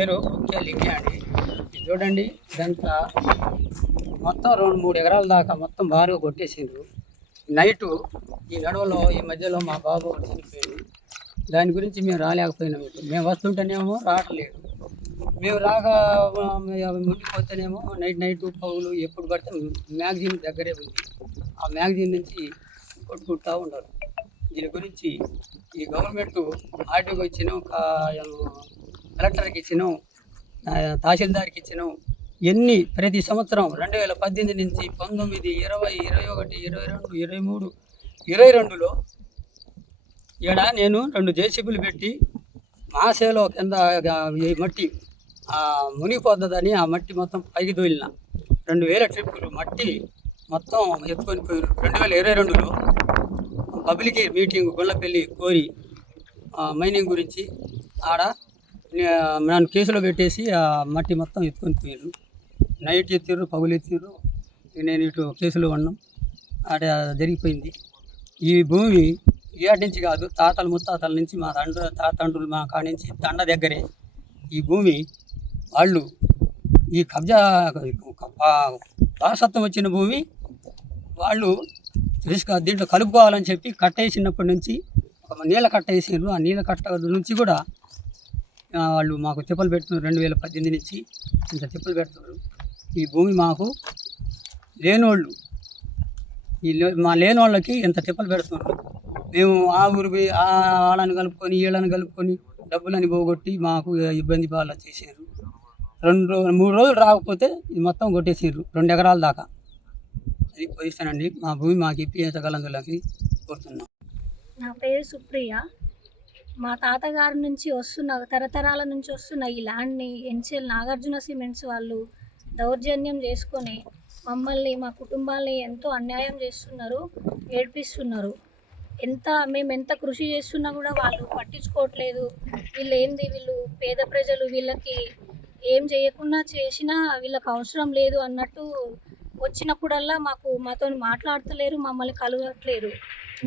పేరు ముఖ్య లింగే అండి. ఇది చూడండి, ఇదంతా మొత్తం 2-3 ఎకరాల దాకా మొత్తం బారుగా కొట్టేసిండ్రు. నైటు ఈ నడవలో ఈ మధ్యలో మా బాబు ఒకటి చనిపోయాడు. దాని గురించి మేము రాలేకపోయినాము. మేము వస్తుంటేనేమో రావట్లేదు. మేము ఉండిపోతేనేమో నైట్ పగులు ఎప్పుడు పడితే మ్యాగజైన్ దగ్గరే ఉంది. ఆ మ్యాగజైన్ నుంచి కొట్టుకుంటూ ఉన్నారు. దీని గురించి ఈ గవర్నమెంట్ ఆర్టీఓకి ఇచ్చినాం, కలెక్టర్కి ఇచ్చినాం, తహసీల్దార్కి ఇచ్చినాం. ప్రతి సంవత్సరం 2018 నుంచి 19, 20, 21, 22, 23, 22లో ఇక్కడ నేను 2 జేసీబీలు పెట్టి మాసేలో కింద ఈ మట్టి మునిగిపోతుందని ఆ మట్టి మొత్తం పైకి దోలిన 2000 ట్రిప్పులు మట్టి మొత్తం ఎత్తుకొని పోయారు. 2022లో పబ్లిక్ మీటింగ్ గుళ్ళపల్లి కోరి మైనింగ్ గురించి ఆడ నన్ను కేసులో పెట్టేసి ఆ మట్టి మొత్తం ఎత్తుకొని పోయారు. నైట్ ఎత్తారు, పగులు ఎత్తారు. నేను ఇటు కేసులో ఉన్నాం. ఆడ జరిగిపోయింది. ఈ భూమి ఏటి నుంచి కాదు, తాతల ముత్తాతల నుంచి మా తాతండ్రులు మా కాడి నుంచి తండ దగ్గరే ఈ భూమి వాళ్ళు ఈ కబ్జా వారసత్వం వచ్చిన భూమి వాళ్ళు దీంట్లో కలుపుకోవాలని చెప్పి కట్టేసినప్పటి నుంచి ఒక నీళ్ళ కట్ట వేసారు. ఆ నీళ్ళ కట్ట నుంచి కూడా వాళ్ళు మాకు తిప్పలు పెడుతున్నారు. 2018 నుంచి ఇంత తిప్పలు పెడుతున్నారు. ఈ భూమి మాకు లేనోళ్ళు మా లేనోళ్ళకి ఇంత తిప్పలు పెడుతున్నారు. మేము ఆ ఊరికి వాళ్ళని కలుపుకొని వీళ్ళని కలుపుకొని డబ్బులని పోగొట్టి మాకు ఇబ్బంది బాగా చేశారు. 3 రోజులు రాకపోతే ఇది మొత్తం కొట్టేసారు. 2 ఎకరాల దాకా అది పొజిస్తానండి. మా భూమి మాకు ఇప్పించగలందులకి కోరుతున్నాం. నా పేరు సుప్రియ. మా తాతగారి నుంచి వస్తున్న తరతరాల నుంచి వస్తున్న ఈ ల్యాండ్ని ఎన్సిఎల్ నాగార్జున సిమెంట్స్ వాళ్ళు దౌర్జన్యం చేసుకొని మమ్మల్ని మా కుటుంబాన్ని ఎంతో అన్యాయం చేస్తున్నారు, ఏడిపిస్తున్నారు. మేము ఎంత కృషి చేస్తున్నా కూడా వాళ్ళు పట్టించుకోవట్లేదు. వీళ్ళు పేద ప్రజలు, వీళ్ళకి ఏం చేయకుండా చేసినా వీళ్ళకి అవసరం లేదు అన్నట్టు వచ్చినప్పుడల్లా మాతో మాట్లాడతలేరు, మమ్మల్ని కలవట్లేరు.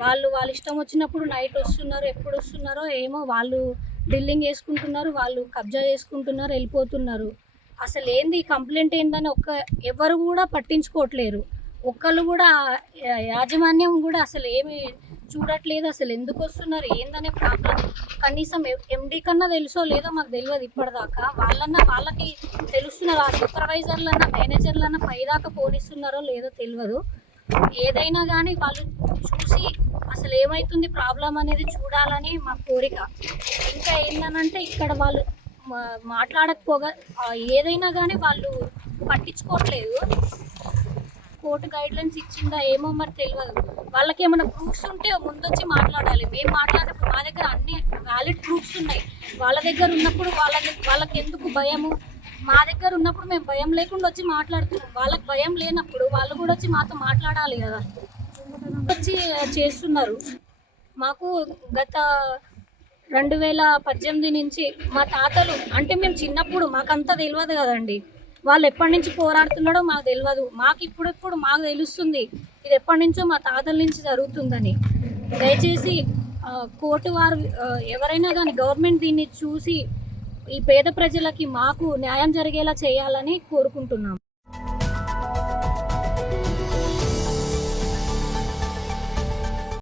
వాళ్ళ ఇష్టం వచ్చినప్పుడు నైట్ వస్తున్నారు, ఎప్పుడు వస్తున్నారో ఏమో. వాళ్ళు డ్రిల్లింగ్ చేసుకుంటున్నారు, వాళ్ళు కబ్జా చేసుకుంటున్నారు, వెళ్ళిపోతున్నారు. అసలు ఏంది కంప్లైంట్ ఏందని ఎవరు కూడా పట్టించుకోవట్లేరు. ఒక్కళ్ళు కూడా యాజమాన్యం కూడా అసలు ఏమి చూడట్లేదు. అసలు ఎందుకు వస్తున్నారు ఏందనే ప్రాబ్లం కనీసం ఎండి కన్నా తెలుసో లేదో మాకు తెలియదు ఇప్పటిదాకా. వాళ్ళకి తెలుస్తున్నారు. ఆ సూపర్వైజర్లన్నా మేనేజర్లన్నా పైదాకా పోనిస్తున్నారో లేదో తెలియదు. ఏదైనా కానీ వాళ్ళు చూసి అసలు ఏమవుతుంది ప్రాబ్లం అనేది చూడాలని మా కోరిక. ఇంకా ఏంటనంటే ఇక్కడ వాళ్ళు మాట్లాడకపోగా ఏదైనా కానీ వాళ్ళు పట్టించుకోవట్లేదు. కోర్టు గైడ్లైన్స్ ఇచ్చిందా ఏమో మరి తెలియదు. వాళ్ళకి ఏమైనా ప్రూఫ్స్ ఉంటే ముందొచ్చి మాట్లాడాలి. మేము మాట్లాడినప్పుడు మా దగ్గర అన్ని వ్యాలిడ్ ప్రూఫ్స్ ఉన్నాయి. వాళ్ళ దగ్గర ఉన్నప్పుడు వాళ్ళకి ఎందుకు భయము? మా దగ్గర ఉన్నప్పుడు మేము భయం లేకుండా వచ్చి మాట్లాడుతున్నాం. వాళ్ళకి భయం లేనప్పుడు వాళ్ళు కూడా వచ్చి మాతో మాట్లాడాలి కదా. వచ్చి చేస్తున్నారు. మాకు గత 2018 నుంచి మా తాతలు అంటే మేము చిన్నప్పుడు మాకంతా తెలియదు కదండి. వాళ్ళు ఎప్పటి నుంచి పోరాడుతున్నాడో మాకు తెలియదు. ఇప్పుడు మాకు తెలుస్తుంది ఇది ఎప్పటి నుంచో మా తాతల నుంచి జరుగుతుందని. దయచేసి కోర్టు వారు ఎవరైనా కానీ గవర్నమెంట్ దీన్ని చూసి ఈ పేద ప్రజలకి మాకు న్యాయం జరిగేలా చేయాలని కోరుకుంటున్నాం.